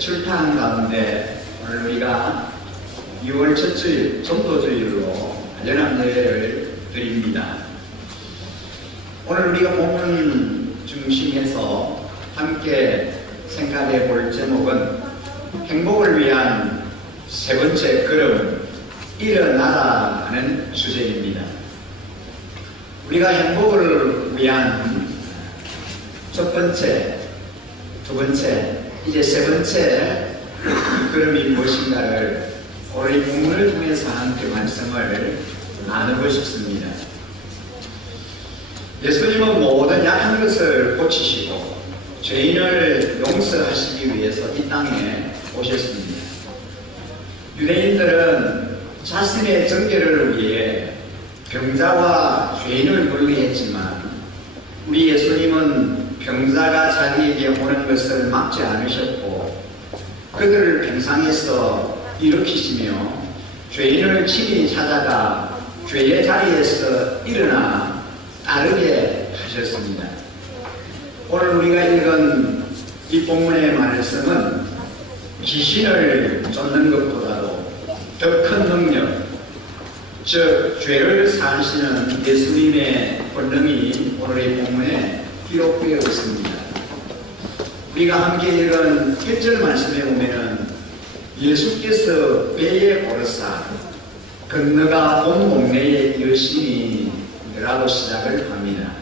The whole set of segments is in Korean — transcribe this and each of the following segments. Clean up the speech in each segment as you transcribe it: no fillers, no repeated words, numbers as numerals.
출타한 가운데 오늘 우리가 6월 첫 주일 전도주일로 연합예배를 드립니다. 오늘 우리가 본문 중심에서 함께 생각해 볼 제목은 행복을 위한 세 번째 걸음, 일어나라는 주제입니다. 우리가 행복을 위한 첫 번째, 두 번째, 이제 세 번째 걸음이 무엇인가를 오늘 이 본문을 통해서 함께 말씀을 나누고 싶습니다. 예수님은 모든 약한 것을 고치시고 죄인을 용서하시기 위해서 이 땅에 오셨습니다. 유대인들은 자신의 정결을 위해 병자와 죄인을 분리했지만 우리 예수님은 병자가 자기에게 오는 것을 막지 않으셨고 그들을 병상에서 일으키시며 죄인을 친히 찾아가 죄의 자리에서 일어나 따르게 하셨습니다. 오늘 우리가 읽은 이 본문의 말씀은 귀신을 쫓는 것보다도 더 큰 능력, 즉 죄를 사하시는 예수님의 권능이 오늘 이 본문에 기록되어 있습니다. 우리가 함께 읽은 1절 말씀에 보면 예수께서 배에 오르사 건너가 온 동네에 열심히 라고 시작을 합니다.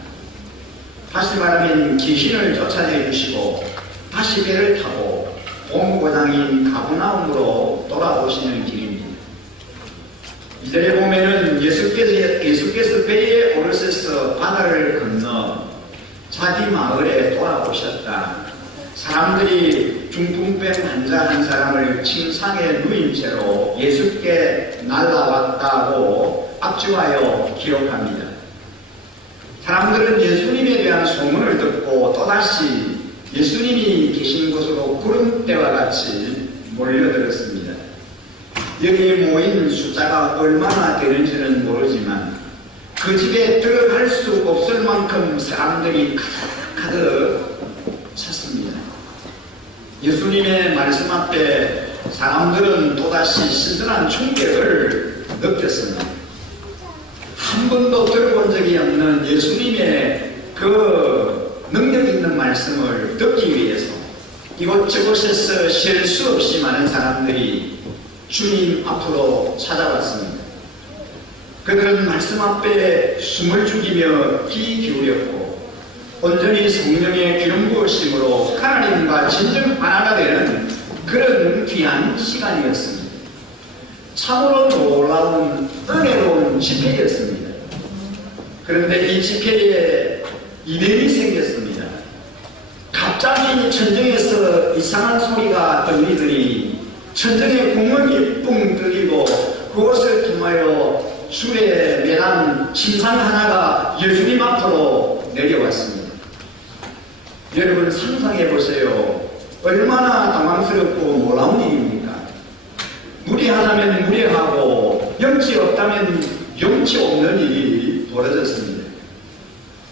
다시 말하면 귀신을 쫓아내 주시고 다시 배를 타고 본고장인 가버나움으로 돌아오시는 길입니다. 이절에 보면은 예수께서 배에 오르셔서 바다를 건너 자기 마을에 돌아오셨다. 사람들이 중풍병 환자 한 사람을 침상에 누인 채로 예수께 날라왔다고 압주하여 기록합니다. 사람들은 예수님에 대한 소문을 듣고 또다시 예수님이 계신 곳으로 구름대와 같이 몰려들었습니다. 여기에 모인 숫자가 얼마나 되는지는 모르지만 그 집에 들어갈 수 없을 만큼 사람들이 가득 찼습니다. 예수님의 말씀 앞에 사람들은 또다시 신선한 충격을 느꼈습니다. 한 번도 들어본 적이 없는 예수님의 그 능력 있는 말씀을 듣기 위해서 이곳저곳에서 쉴 수 없이 많은 사람들이 주님 앞으로 찾아왔습니다. 그들은 말씀 앞에 숨을 죽이며 귀 기울였고 온전히 성령의 기름 부으심으로 하나님과 진정 하나가 되는 그런 귀한 시간이었습니다. 참으로 놀라운 은혜로운 집회였습니다. 그런데 이 집회에 이변이 생겼습니다. 갑자기 천정에서 이상한 소리가 들리더니 천정의 구멍이 뿡 뚫리고 그것을 통하여 줄에 매단 침상 하나가 예수님 앞으로 내려왔습니다. 여러분 상상해 보세요. 얼마나 당황스럽고 놀라운 일입니까? 무례하다면 무례하고 영치 없다면 영치 없는 일이 벌어졌습니다.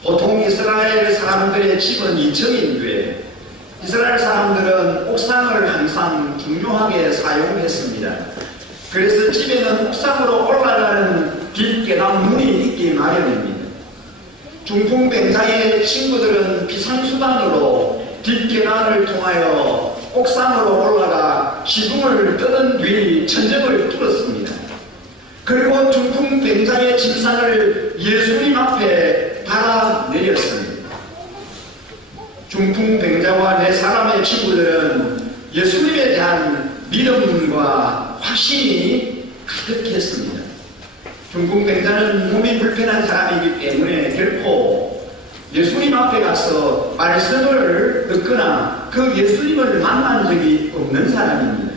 보통 이스라엘 사람들의 집은 2층인데 이스라엘 사람들은 옥상을 항상 중요하게 사용했습니다. 그래서 집에는 옥상으로 올라가는 뒷계단 문이 있기 마련입니다. 중풍병자의 친구들은 비상수단으로 뒷계단을 통하여 옥상으로 올라가 기둥을 뜯은 뒤 천정을 뚫었습니다. 그리고 중풍병자의 침상을 예수님 앞에 달아 내렸습니다. 중풍병자와 네 사람의 친구들은 예수님에 대한 믿음과 확신이 가득했습니다. 중풍병자는 몸이 불편한 사람이기 때문에 결코 예수님 앞에 가서 말씀을 듣거나 그 예수님을 만난 적이 없는 사람입니다.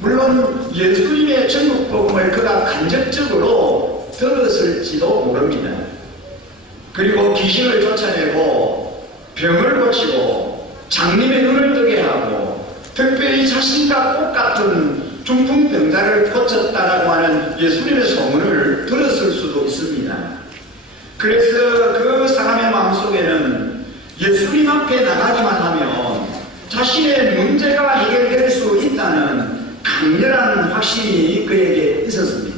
물론 예수님의 천국 복음을 그가 간접적으로 들었을지도 모릅니다. 그리고 귀신을 쫓아내고 병을 고치고 장님의 눈을 뜨게 하고 특별히 자신과 똑같은 중풍병자를 고쳤다라고 하는 예수님의 소문을 들었을 수도 있습니다. 그래서 그 사람의 마음속에는 예수님 앞에 나가기만 하면 자신의 문제 문제가 해결될 수 있다는 강렬한 확신이 그에게 있었습니다.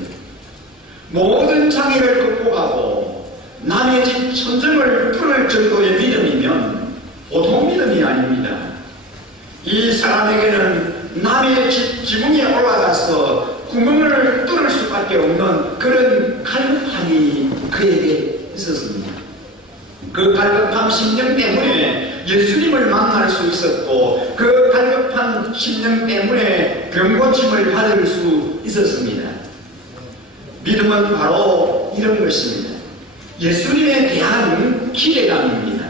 모든 장애를 극복하고 남의 집 천정을 뚫을 정도의 믿음이면 보통 믿음이 아닙니다. 이 사람에게는 남의 집 지붕에 올라가서 구멍을 뚫을 수밖에 없는 그런 갈급함이 그에게 있었습니다. 그 갈급한 심령 때문에 예수님을 만날 수 있었고, 그 갈급한 심령 때문에 병고침을 받을 수 있었습니다. 믿음은 바로 이런 것입니다. 예수님에 대한 기대감입니다.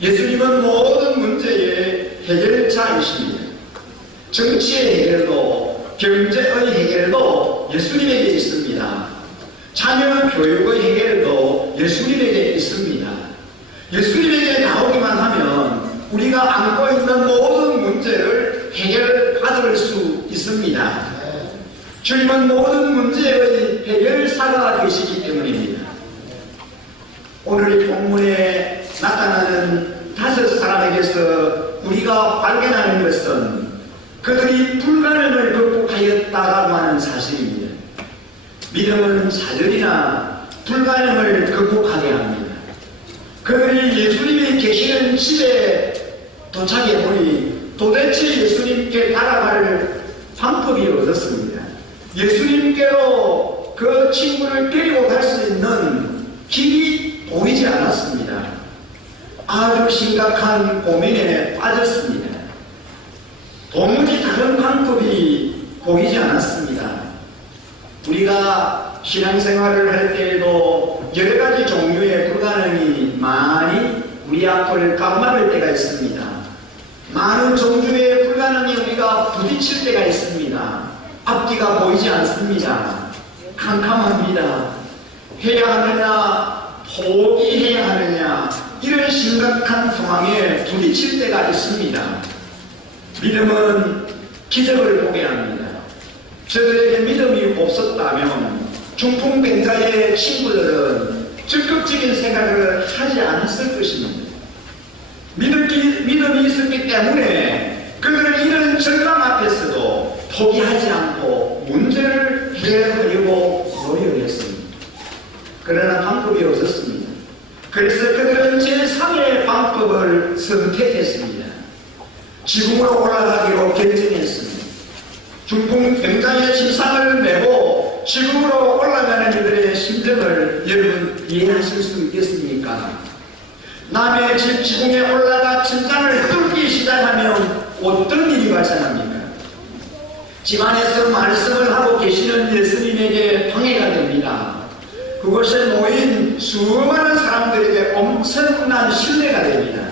예수님은 모든 문제의 해결자이십니다. 정치의 해결도, 경제의 해결도 예수님에게 있습니다. 자녀 교육의 해결도 예수님에게 있습니다. 예수님에게 나오기만 하면 우리가 안고 있는 모든 문제를 해결받을 수 있습니다. 주님은 모든 문제의 해결사가 되시기 때문입니다. 오늘 이 본문에 나타나는 5 사람에게서 우리가 발견하는 것은 그들이 불가능을 극복하였다라고 하는 사실입니다. 믿음은 사절이나 불가능을 극복하게 합니다. 그들이 예수님이 계시는 집에 도착해 보니 도대체 예수님께 따라갈 방법이 없었습니다. 예수님께로 그 친구를 데리고 갈 수 있는 길이 보이지 않았습니다. 아주 심각한 고민에 빠졌습니다. 도무지 다른 방법이 보이지 않았습니다. 우리가 신앙생활을 할 때에도 여러 가지 종류의 불가능이 많이 우리 앞을 가로막을 때가 있습니다. 많은 종류의 불가능이 우리가 부딪힐 때가 있습니다. 앞뒤가 보이지 않습니다. 캄캄합니다. 해야 하느냐 포기해야 하느냐, 이런 심각한 상황에 부딪힐 때가 있습니다. 믿음은 기적을 보게 합니다. 저들에게 믿음이 없었다면 중풍병자의 친구들은 적극적인 생각을 하지 않았을 것입니다. 믿음이 있었기 때문에 그들은 이런 절망 앞에서도 포기하지 않고 문제를 해결하려고 노력을 했습니다. 그러나 방법이 없었습니다. 그래서 그들은 제3의 방법을 선택했습니다. 지붕으로 올라가기로 결정했습니다. 중풍병자의 침상을 메고 지붕으로 올라가는 이들의 심정을 여러분 이해하실 수 있겠습니까? 남의 집 지붕에 올라가 침상을 뚫기 시작하면 어떤 일이 발생합니까? 집안에서 말씀을 하고 계시는 예수님에게 방해가 됩니다. 그곳에 모인 수많은 사람들에게 엄청난 신뢰가 됩니다.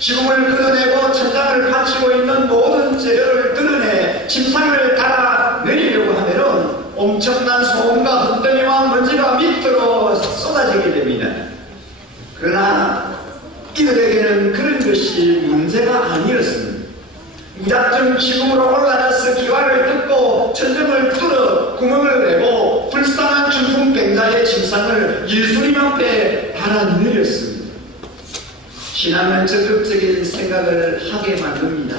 지붕을 걷어내고 천장을 받치고 있는 모든 재료를 드러내 침상을 따라 내리려고 하면은 엄청난 소음과 흙더미와 먼지가 밑으로 쏟아지게 됩니다. 그러나 이들에게는 그런 것이 문제가 아니었습니다. 무작정 지붕으로 올라가서 기와를 뜯고 천정을 뚫어 구멍을 내고 불쌍한 중풍병자의 침상을 예수님 앞에 달아내렸습니다. 신앙은 적극적인 생각을 하게 만듭니다.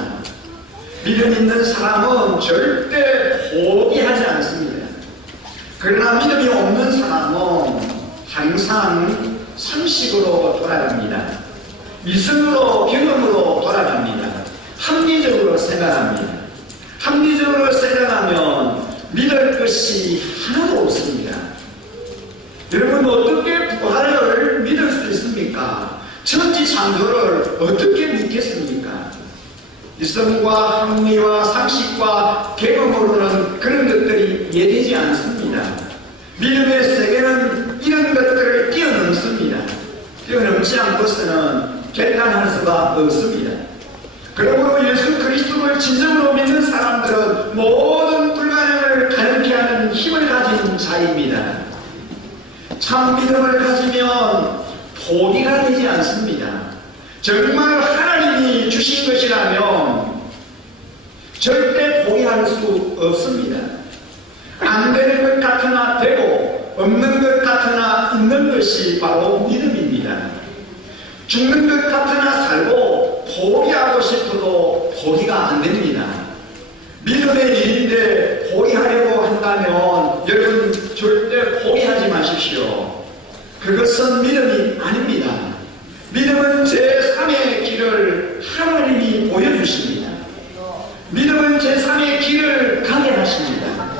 믿음 있는 사람은 절대 포기하지 않습니다. 그러나 믿음이 없는 사람은 항상 상식으로 돌아갑니다. 이성으로 경험으로 돌아갑니다. 합리적으로 생각합니다. 합리적으로 생각하면 믿을 것이 하나도 없습니다. 여러분, 어떻게 부활을 믿을 수 있습니까? 천지 창조를 어떻게 믿겠습니까? 이성과 합리와 상식과 경험으로는 그런 것들이 이해되지 않습니다. 믿음의 세계는 이런 것들을 뛰어넘습니다. 뛰어넘지 않고서는 결단할 수가 없습니다. 그러므로 예수 그리스도를 진정으로 믿는 사람들은 모든 불가능을 가능케 하는 힘을 가진 자입니다. 참 믿음을 가지면 포기가 되지 않습니다. 정말 하나님이 주신 것이라면 절대 포기할 수 없습니다. 안 되는 것 같으나 되고 없는 것 같으나 있는 것이 바로 믿음입니다. 죽는 것 같으나 살고 포기하고 싶어도 포기가 안 됩니다. 믿음의 일인데 포기하려고 한다면 여러분 절대 포기하지 마십시오. 그것은 믿음이 아닙니다. 믿음은 제3의 길을 하나님이 보여주십니다. 믿음은 제3의 길을 가게 하십니다.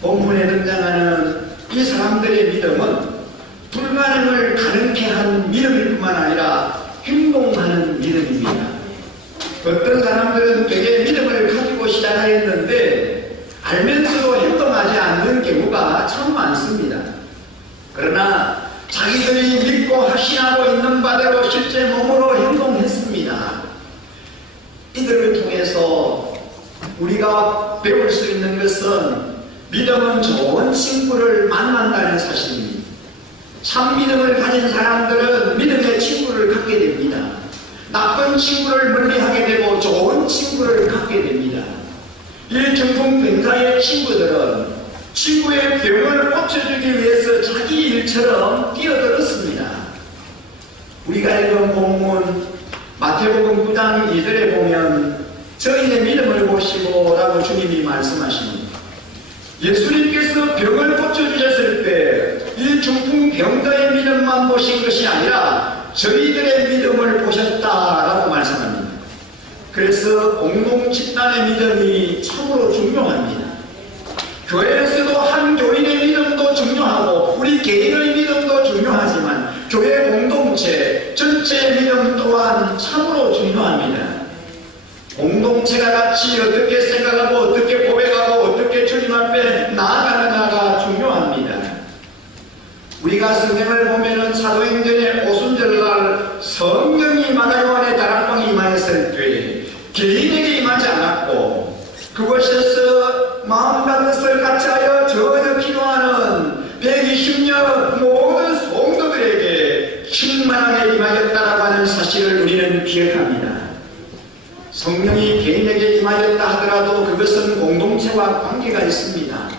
본문에 등장하는 이 사람들의 믿음은 불가능을 가능케 하는 믿음일 뿐만 아니라 행동하는 믿음입니다. 어떤 사람들은 되게 믿음을 가지고 시작하였는데 알면서도 행동하지 않는 경우가 참 많습니다. 그러나 자기들이 믿고 확신하고 있는 바대로 실제 몸으로 행동했습니다. 이들을 통해서 우리가 배울 수 있는 것은 믿음은 좋은 친구를 만난다는 사실입니다. 참 믿음을 가진 사람들은 믿음의 친구를 갖게 됩니다. 나쁜 친구를 멀리하게 되고 좋은 친구를 갖게 됩니다. 이 정통병자의 친구들은 친구의 병을 고쳐주기 위해서 자기 일처럼 뛰어들었습니다. 우리가 읽은 본문 마태복음 9장 2절에 보면 저희의 믿음을 보시고 라고 주님이 말씀하십니다. 예수님께서 병을 고쳐주셨을 때 이 중풍병자의 믿음만 보신 것이 아니라 저희들의 믿음을 보셨다라고 말씀합니다. 그래서 공동 집단의 믿음이 참으로 중요합니다. 교회에서도 한 교인의 믿음도 중요하고 우리 개인의 믿음도 중요하지만 교회 공동체 전체의 믿음 또한 참으로 중요합니다. 공동체가 같이 어떻게 생각하고 어떻게 고백하고 어떻게 주님 앞에 나아가느냐가 중요합니다. 우리가 성경을 보면은 사도행전의 오순절날 성령이 마가요한의 다락방에 임하였을 때 개인에게 임하지 않았고 그곳에서 마음과 뜻을 같이하여 저저 기도하는 120년 모든 성도들에게 충만하게 임하였다라고 하는 사실을 우리는 기억합니다. 성령이 개인에게 임하였다 하더라도 그것은 공동체와 관계가 있습니다.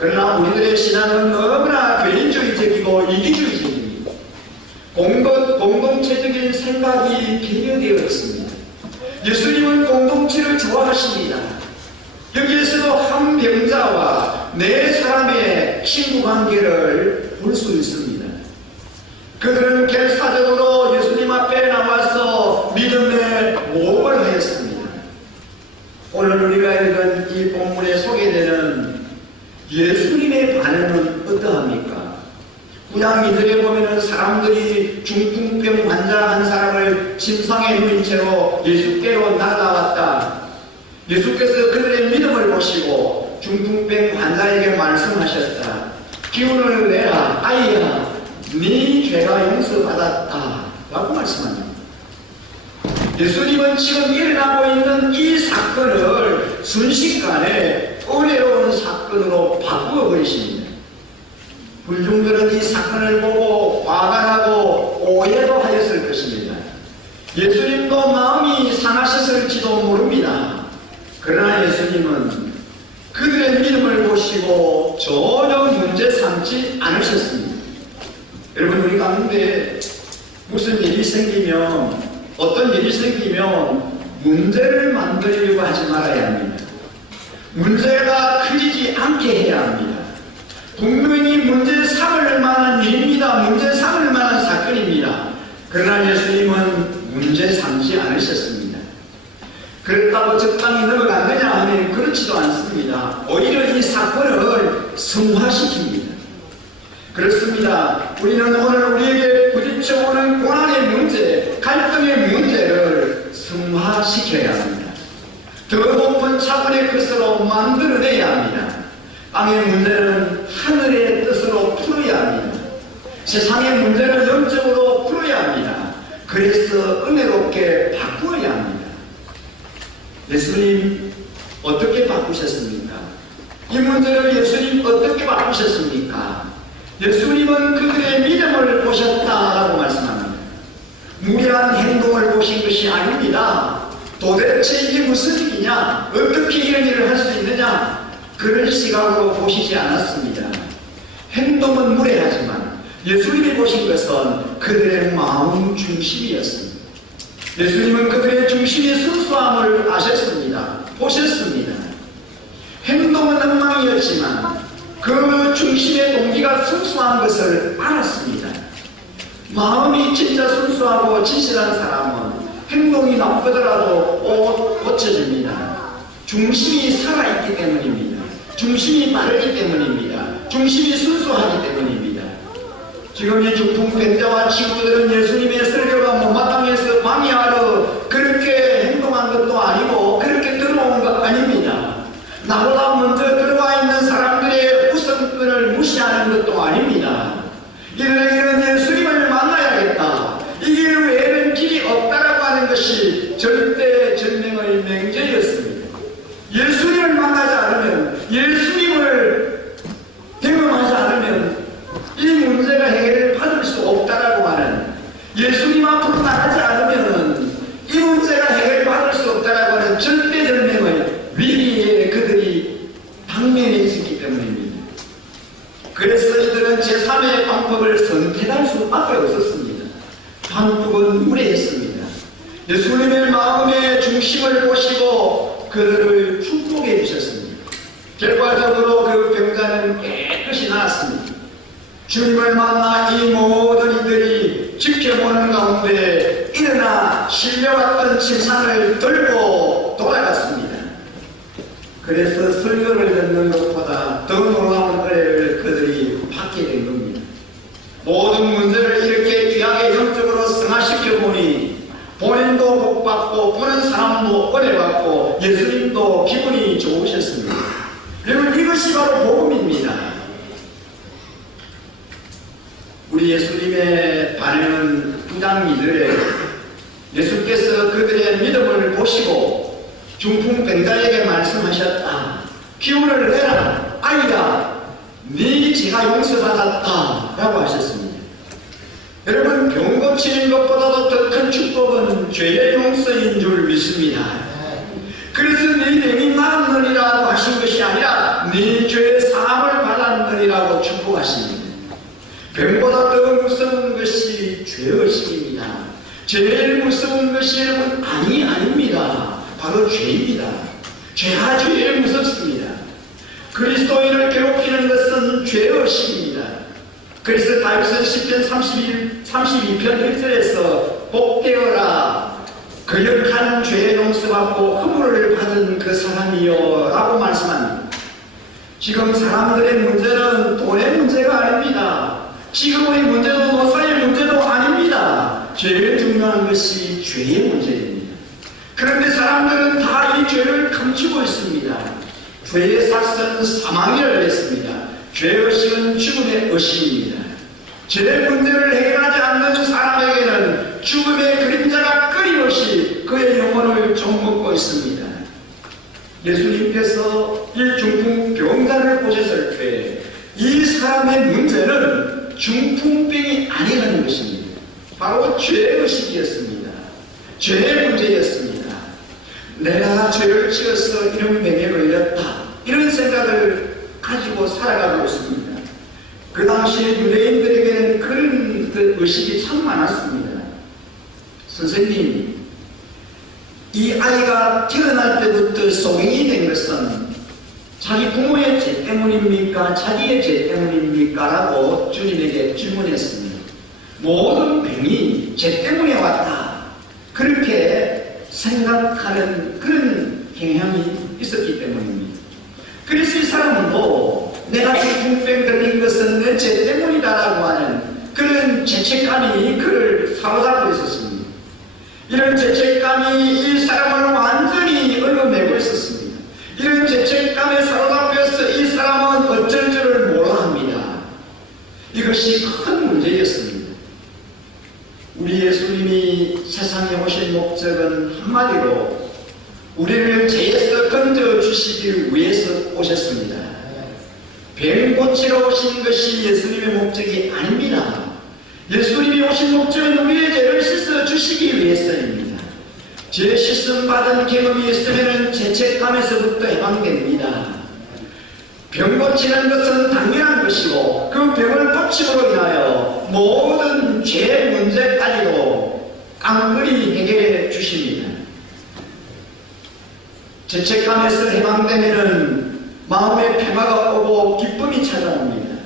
그러나 우리들의 신앙은 너무나 개인주의적이고 이기주의적입니다. 공동체적인 생각이 개혁되어 있습니다. 예수님은 공동체를 좋아하십니다. 여기에서도 한 병자와 네 사람의 친구 관계를 볼 수 있습니다. 그들은 결사적으로 예수님 앞에 나와서 믿음의 모험을 하였습니다. 오늘 우리가 읽은 이 본문에 소개되는 예수님의 반응은 어떠합니까? 구약 이들에 보면은 사람들이 중풍병 환자 한 사람을 침상에 누인 채로 예수께로 날아왔다. 예수께서 그들의 믿음을 보시고 중풍병 환자에게 말씀하셨다. 기운을 내라. 아이야, 네 죄가 용서받았다. 라고 말씀합니다. 예수님은 지금 일어나고 있는 이 사건을 순식간에 은혜로운 사건으로 바꾸어 버리십니다. 불중들은 이 사건을 보고 화가 나고 오해도 하였을 것입니다. 예수님도 마음이 상하셨을지도 모릅니다. 그러나 예수님은 그들의 믿음을 보시고 전혀 문제 삼지 않으셨습니다. 여러분, 우리 가운데 무슨 일이 생기면 어떤 일이 생기면 문제를 만들려고 하지 말아야 합니다. 문제가 커지지 않게 해야 합니다. 분명히 문제 삼을 만한 일입니다. 문제 삼을 만한 사건입니다. 그러나 예수님은 문제 삼지 않으셨습니다. 그렇다고 적당히 넘어갔느냐 하면 그렇지도 않습니다. 오히려 이 사건을 성화시킵니다. 그렇습니다. 우리는 오늘 우리에게 부딪혀오는 고난의 문제, 갈등의 문제를 성화시켜야 합니다. 더 높은 차원의 것으로 만들어내야 합니다. 땅의 문제는 하늘의 뜻으로 풀어야 합니다. 세상의 문제는 영적으로 풀어야 합니다. 그래서 은혜롭게 바꾸어야 합니다. 예수님 어떻게 바꾸셨습니까? 이 문제를 예수님 어떻게 바꾸셨습니까? 예수님은 그들의 믿음을 보셨다라고 말씀합니다. 무례한 행동을 보신 것이 아닙니다. 도대체 이게 무슨 일이냐? 어떻게 이런 일을 할 수 있느냐? 그런 시각으로 보시지 않았습니다. 행동은 무례하지만 예수님이 보신 것은 그들의 마음 중심이었습니다. 예수님은 그들의 중심이 순수함을 아셨습니다. 보셨습니다. 행동은 엉망이었지만 그 중심의 동기가 순수한 것을 알았습니다. 마음이 진짜 순수하고 진실한 사람은 행동이 나쁘더라도 고쳐집니다. 중심이 살아있기 때문입니다. 중심이 바르기 때문입니다. 중심이 순수하기 때문입니다. 지금 이 중풍병자와 친구들은 예수님의 설교가 못마땅해서 방해하러 그렇게 행동한 것도 아니고 그렇게 들어온 것 아닙니다. 나보다 먼저 들어와 있는 사람들의 우선권을 무시하는 것도 아닙니다. 이런 예수님을 만나야겠다. 이 길 외에는 길이 없다라고 하는 것이 절대절명의 맹제였습니다. 예수님을 만나지 않으면, 예수님을 경험하지 않으면 이 문제가 해결을 받을 수 없다라고 하는, 예수님 앞으로 나가지 않으면 이 문제가 해결받을 수 없다라고 하는 절대절명의 위기에 그들이 당면에 있었기 때문입니다. 그래서 이들은 제3의 방법을 선택할 수밖에 없었습니다. 방법은 무례했습니다. 예수님의 마음의 중심을 보시고 그들을 축복해 주셨습니다. 결과적으로 그 병자는 깨끗이 나았습니다. 주님을 만나 이 모든 이들이 지켜보는 가운데 일어나 실려왔던 침상을 들고 돌아갔습니다. 그래서 설교를 듣는 것보다 더 놀라운 은혜를 그들이 받게 된 겁니다. 모든 문제를 이렇게 귀하게 영적으로 승화시켜 보니 본인도 복받고 보는 사람도 은혜받고 예수님도 기분이 좋으셨습니다. 여러분, 이것이 바로 복음입니다. 우리 예수님의 반응은 부당이들의 예수께서 그들의 믿음을 보시고 중풍병자에게 말씀하셨다. 기운을 내라. 아이야, 네 죄가 용서받았다 라고 하셨습니다. 여러분, 병 고치는 것보다도 더 큰 축복은 죄의 용서인 줄 믿습니다. 그래서 네 병이 나았느니라고 하신 것이 아니라 네 죄의 사함을 받았느니라고 축복하십니다. 병보다 더 무서운 것이 죄의식입니다. 제일 무서운 것이 여러분 아닙니다. 바로 죄입니다. 죄가 제일 무섭습니다. 그리스도인을 괴롭히는 것은 죄의식입니다. 그래서 다윗은 시편 32편 1절에서 복되어라, 거역하는 죄 용서받고 허물을 받은 그 사람이요 라고 말씀합니다. 지금 사람들의 문제는 돈의 문제가 아닙니다. 지금의 문제도 노사의 문제도 아닙니다. 제일 중요한 것이 죄의 문제입니다. 그런데 사람들은 다 이 죄를 감추고 있습니다. 죄의 삭은 사망이라고 했습니다. 죄의식은 죽음의 의식입니다. 죄의 문제를 해결하지 않는 사람에게는 죽음의 그림자가 끊임없이 그의 영혼을 좀먹고 있습니다. 예수님께서 이 중풍병자를 보셨을 때 이 사람의 문제는 중풍병이 아니라는 것입니다. 바로 죄의식이었습니다. 죄의 문제였습니다. 내가 죄를 지어서 이런 병에 걸렸다, 이런 생각을 가지고 살아가고 있습니다. 그 당시에 유대인들에게는 그런 그 의식이 참 많았습니다. 선생님, 이 아이가 태어날 때부터 소경이 된 것은 자기 부모의 죄 때문입니까? 자기의 죄 때문입니까? 라고 주님에게 질문했습니다. 모든 병이 죄 때문에 왔다, 그렇게 생각하는 그런 경향이 있었기 때문입니다. 그래서 이 사람은 내가 중풍병 걸린 것은 내 죄 때문이다라고 하는 그런 죄책감이 그를 사로잡고 있었습니다. 이런 죄책감이 이 사람을 완전히 얽어매고 있었습니다. 이런 죄책감에 사로잡혀서 이 사람은 어쩔 줄을 몰라 합니다. 이것이 큰 문제였습니다. 우리 예수님이 세상에 오신 목적은 한마디로 우리를 죄에서 건져주시기 위해서 오셨습니다. 병 고치러 오신 것이 예수님의 목적이 아닙니다. 예수님이 오신 목적은 우리의 죄를 씻어주시기 위해서입니다. 죄 씻음 받은 경험이 있으면 죄책감에서부터 해방됩니다. 병 고치는 것은 당연한 것이고 그 병을 고침으로 인하여 모든 죄 문제까지도 깡그리 주십니다. 죄책감에서 해방되면은 마음의 평화가 오고 기쁨이 찾아옵니다.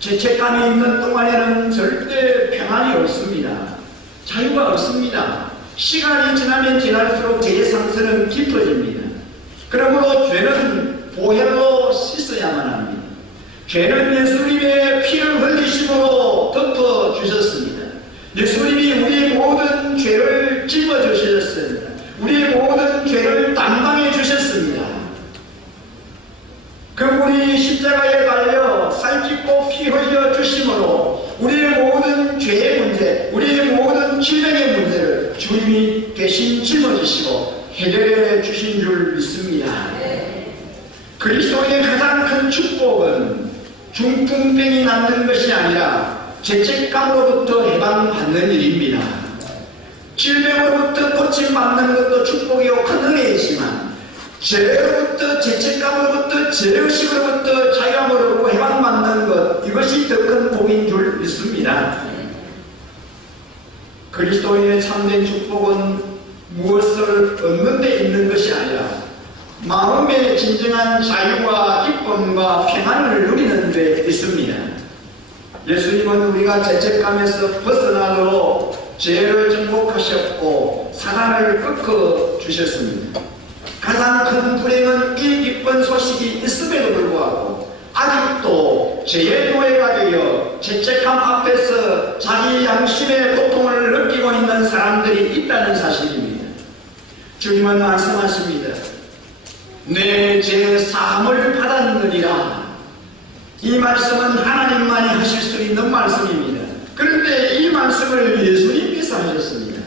죄책감이 있는 동안에는 절대 평안이 없습니다. 자유가 없습니다. 시간이 지나면 지날수록 죄의 상처는 깊어집니다. 그러므로 죄는 보혈로 씻어야만 합니다. 죄는 예수님의 피를 흘리심으로 덮어주셨습니다. 예수님이 우리의 모든 죄를 짊어주셨습니다. 우리의 모든 죄를 담당해 주셨습니다. 그분이 십자가에 달려 살찢고 피 흘려 주심으로 우리의 모든 죄의 문제, 우리의 모든 질병의 문제를 주님이 대신 짊어지시고 해결해 주신 줄 믿습니다. 그리스도인의 가장 큰 축복은 중풍병이 낫는 것이 아니라 죄책감으로부터 해방받는 일입니다. 질병으로부터 고침받는 것도 축복이요 큰 은혜이지만 죄로부터 죄책감으로부터 죄의식으로부터 자유함을 얻고 해방받는 것, 이것이 더 큰 복인 줄 믿습니다. 그리스도인의 참된 축복은 무엇을 얻는 데 있는 것이 아니라 마음의 진정한 자유와 기쁨과 평안을 누리는 데 있습니다. 예수님은 우리가 죄책감에서 벗어나도록 죄를 정복하셨고 사단을 꺾어 주셨습니다. 가장 큰 불행은 이 기쁜 소식이 있음에도 불구하고 아직도 죄의 노예가 되어 죄책감 앞에서 자기 양심의 고통을 느끼고 있는 사람들이 있다는 사실입니다. 주님은 말씀하십니다. 내 죄 사함을 받았느니라. 이 말씀은 하나님만이 하실 수 있는 말씀입니다. 그런데 이 말씀을 예수님께서 하셨습니다.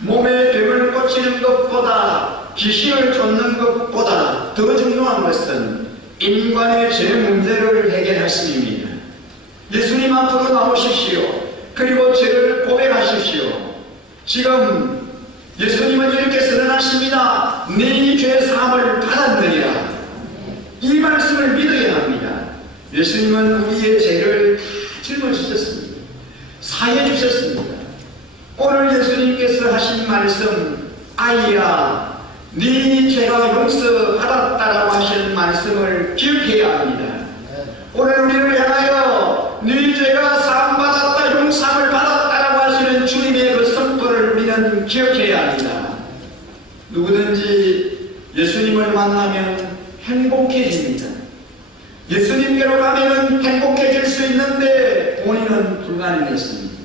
몸의 병을 고치는 것보다 귀신을 쫓는 것보다 더 중요한 것은 인간의 죄 문제를 해결하심입니다. 예수님 앞으로 나오십시오. 그리고 죄를 고백하십시오. 지금 예수님은 이렇게 선언하십니다. 네 죄 사함을 받았느니라. 이 말씀을 믿어야 합니다. 예수님은 우리의 죄를 다 짊어지셨습니다. 사해 주셨습니다. 오늘 예수님께서 하신 말씀, 아이야 네 죄가 용서받았다라고 하신 말씀을 기억해야 합니다. 오늘 우리를 향하여 네 죄가 사함받았다, 용서함을 받았다라고 하시는 주님의 그 선포를 우리는 기억해야 합니다. 누구든지 예수님을 만나면 행복해집니다. 예수님께로 가면 행복해질 수 있는데 본인은 불가능했습니다.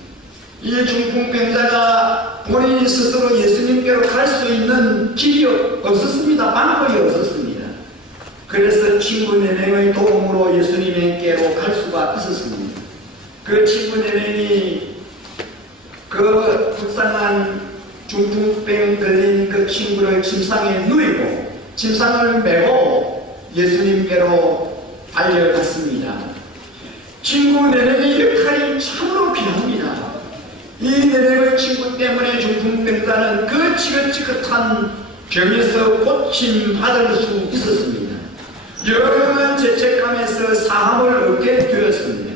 이 중풍병자가 본인이 스스로 예수님께로 갈 수 있는 길이 없었습니다. 방법이 없었습니다. 그래서 친구 4명의 도움으로 예수님께로 갈 수가 있었습니다. 그 친구 4명이 그 불쌍한 중풍병 걸린 그 친구를 침상에 누이고 침상을 메고 예수님께로 달려갔습니다. 친구 4명의 역할이 참으로 귀합니다. 이 4명의 친구 때문에 중풍병자는 그 지긋지긋한 병에서 고침받을 수 있었습니다. 여러분 죄책감에서 사함을 얻게 되었습니다.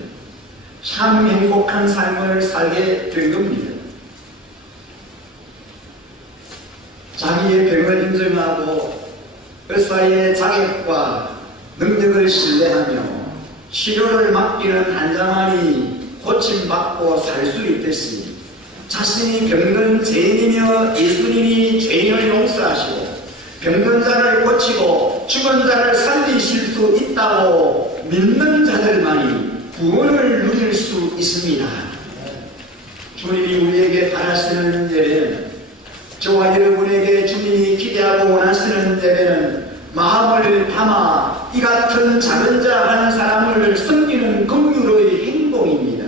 참 행복한 삶을 살게 된 겁니다. 자기의 병을 인정하고 의사의 자격과 능력을 신뢰하며 치료를 맡기는 환자만이 고침받고 살 수 있듯이 자신이 병든 죄인이며 예수님이 죄인을 용서하시고 병든 자를 고치고 죽은 자를 살리실 수 있다고 믿는 자들만이 구원을 누릴 수 있습니다. 주님이 우리에게 바라시는 예배는, 저와 여러분에게 주님이 기대하고 원하시는 예배는 마음을 담아 이 같은 작은 자 한 사람을 섬기는 긍휼의 행동입니다.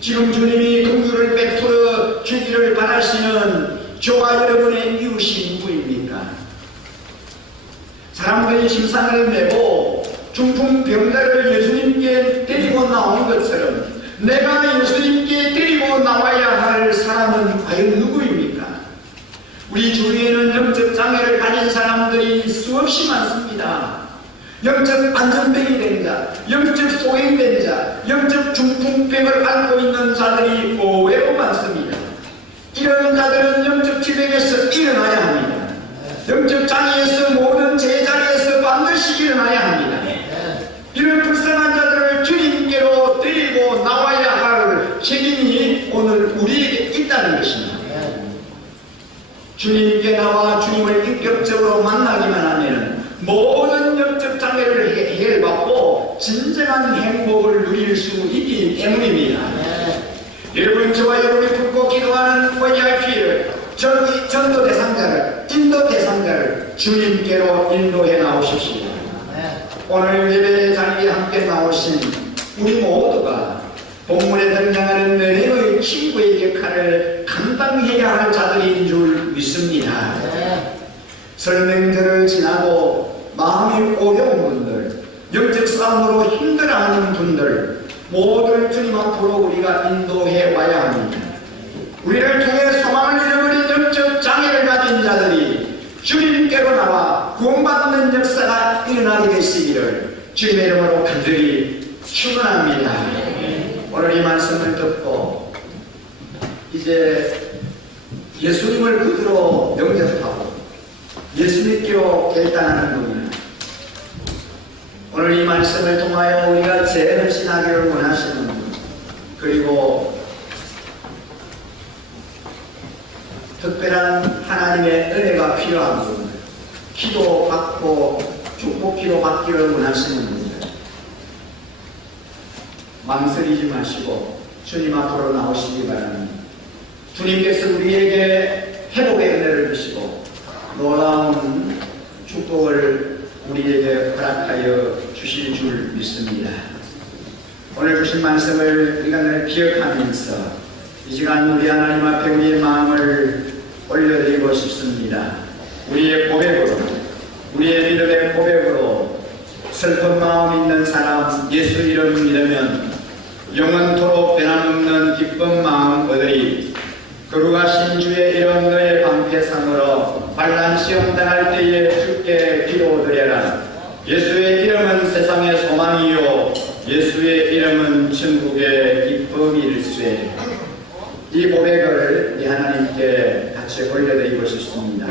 지금 주님이 긍휼을 베풀어 주기를 바라시는 저와 여러분의 이웃이 누구입니까? 사람들이 침상을 메고 중풍병자를 예수님께 데리고 나온 것처럼 내가 예수님께 데리고 나와야 할 사람은 과연 누구입니까? 우리 주위에는 영적 장애를 가진 사람들이 수없이 많습니다. 영적 안전병이 된 자, 영적 소행된 자, 영적 중풍병을 앓고 있는 자들이 의외로 많습니다. 이런 자들은 영적 지배에서 일어나야 합니다. 영적 장애에서 모든 제자리에서 반드시 일어나야 합니다. 이런 불쌍한 자들을 주님께로 데리고 나와야 할 책임이 오늘 우리에게 있다는 것입니다. 주님께 나와 주님을 인격적으로 만나기만 하면 모든 영적 장애를 해결받고 진정한 행복을 누릴 수 있기 때문입니다. 여러분, 저와 여러분이 붙고 기도하는 VIP를 전도 대상자를, 인도 대상자를 주님께로 인도해 나오십시오. 오늘 예배 자리에 함께 나오신 우리 모두가 본문에 등장하는 은혜의 친구의 역할을 감당해야 할 자들인 줄 믿습니다. 설명들을 지나고 마음이 어려운 분들, 영적 싸움으로 힘들어하는 분들 모두 주님 앞으로 우리가 인도해 와야 합니다. 우리를 통해 소망을 잃어버린 영적 장애를 가진 자들이 주님께로 나와 구원받는 역사가 일어나게 되시기를 주님의 이름으로 간절히 축원합니다. 오늘 이 말씀을 듣고 이제 예수님을 그대로 영접하고 예수 믿기로 결단하는 분입니다. 오늘 이 말씀을 통하여 우리가 재헌신하기를 원하시는 분, 그리고 특별한 하나님의 은혜가 필요한 분들, 기도받고 축복 기도받기를 원하시는 분들, 망설이지 마시고 주님 앞으로 나오시기 바랍니다. 주님께서 우리에게 회복의 은혜를 주시고 놀라운 축복을 우리에게 허락하여 주실 줄 믿습니다. 오늘 주신 말씀을 우리가 늘 기억하면서 이 시간 우리 하나님 앞에 우리의 마음을 올려드리고 싶습니다. 우리의 고백으로, 우리의 믿음의 고백으로 슬픈 마음 있는 사람 예수 이름 믿으면 영원토록 변함없는 기쁜 마음 얻으리. 거룩하신 주의 이름 너의 방패상으로 환난 시험 당할 때에 주께 기도드려라. 예수의 이름은 세상의 소망이요 예수의 이름은 천국의 기쁨일세. 이 고백을 이 하나님께 같이 올려드리고 싶습니다.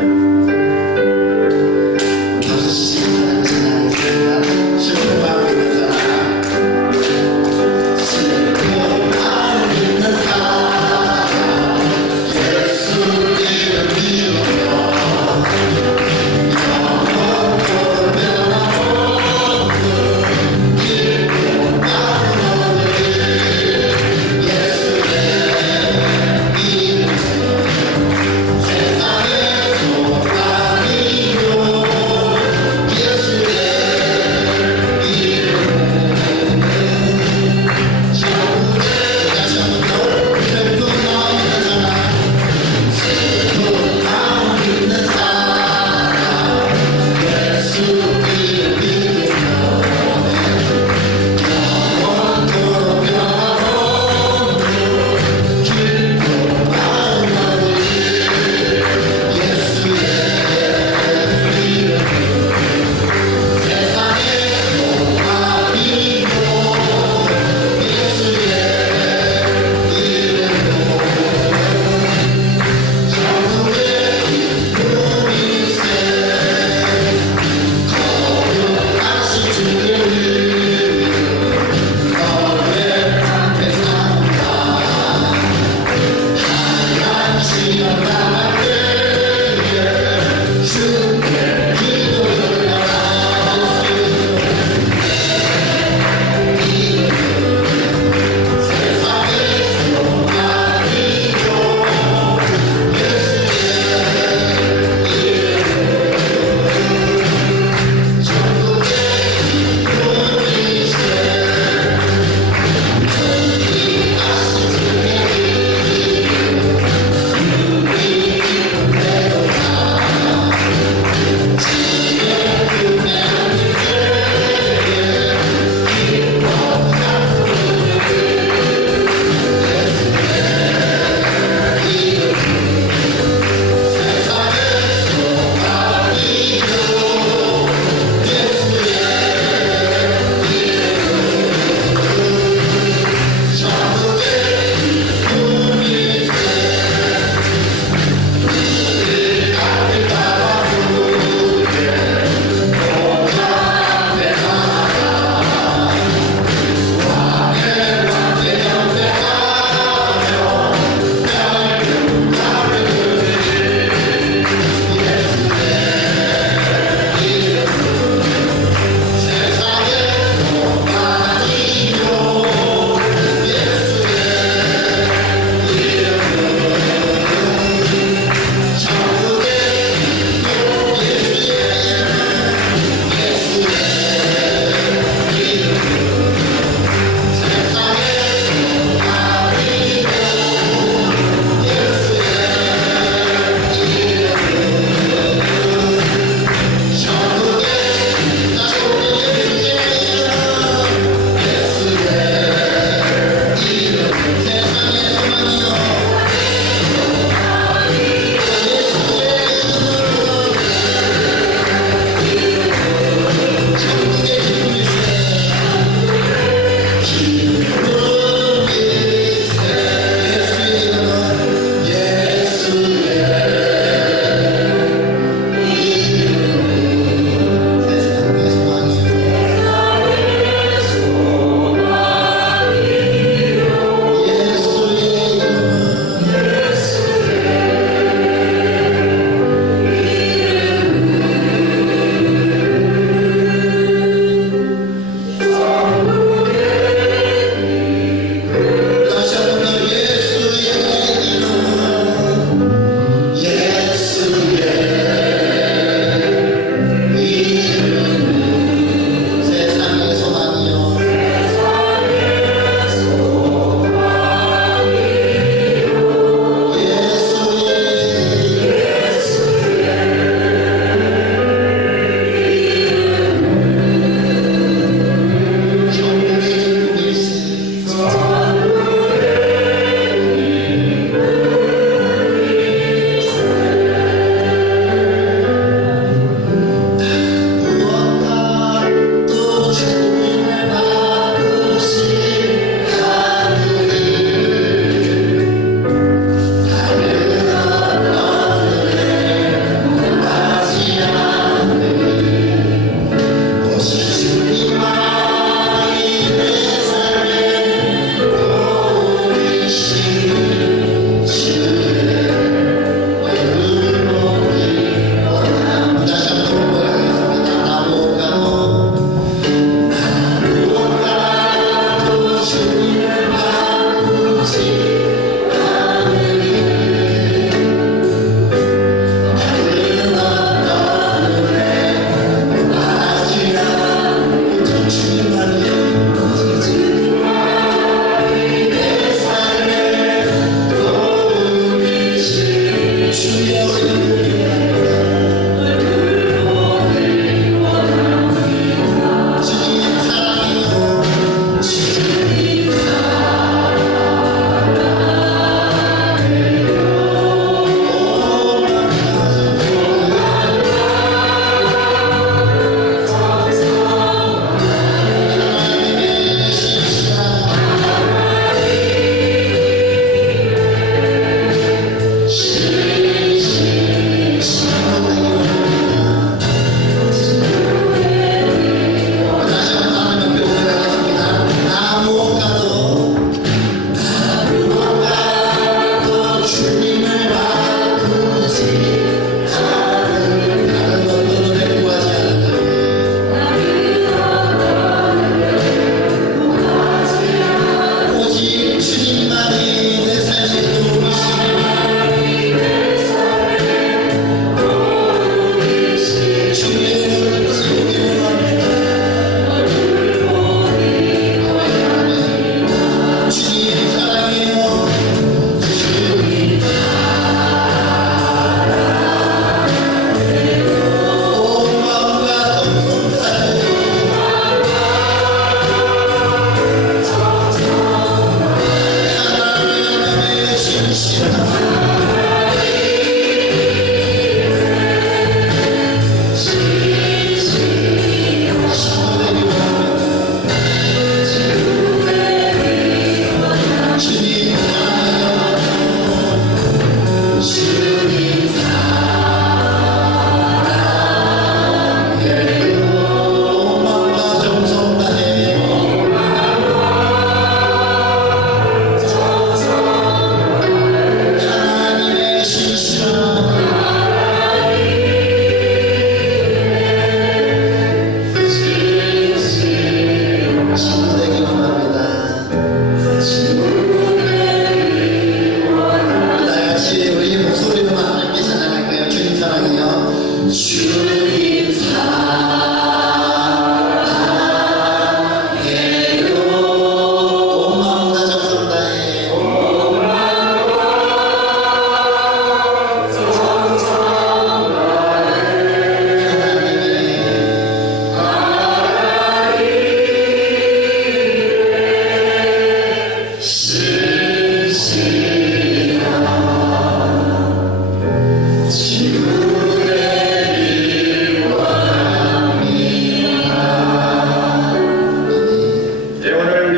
Yes.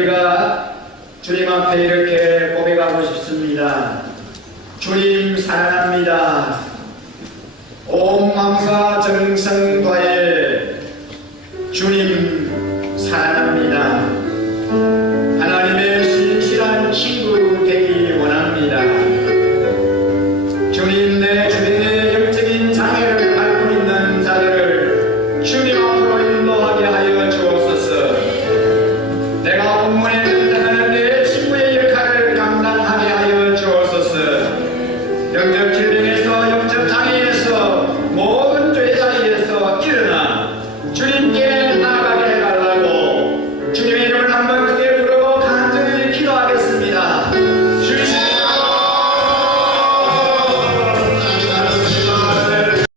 우리가 주님 앞에 이렇게 고백하고 싶습니다. 주님 사랑합니다. 온 마음과 정성 다해 주님 사랑합니다.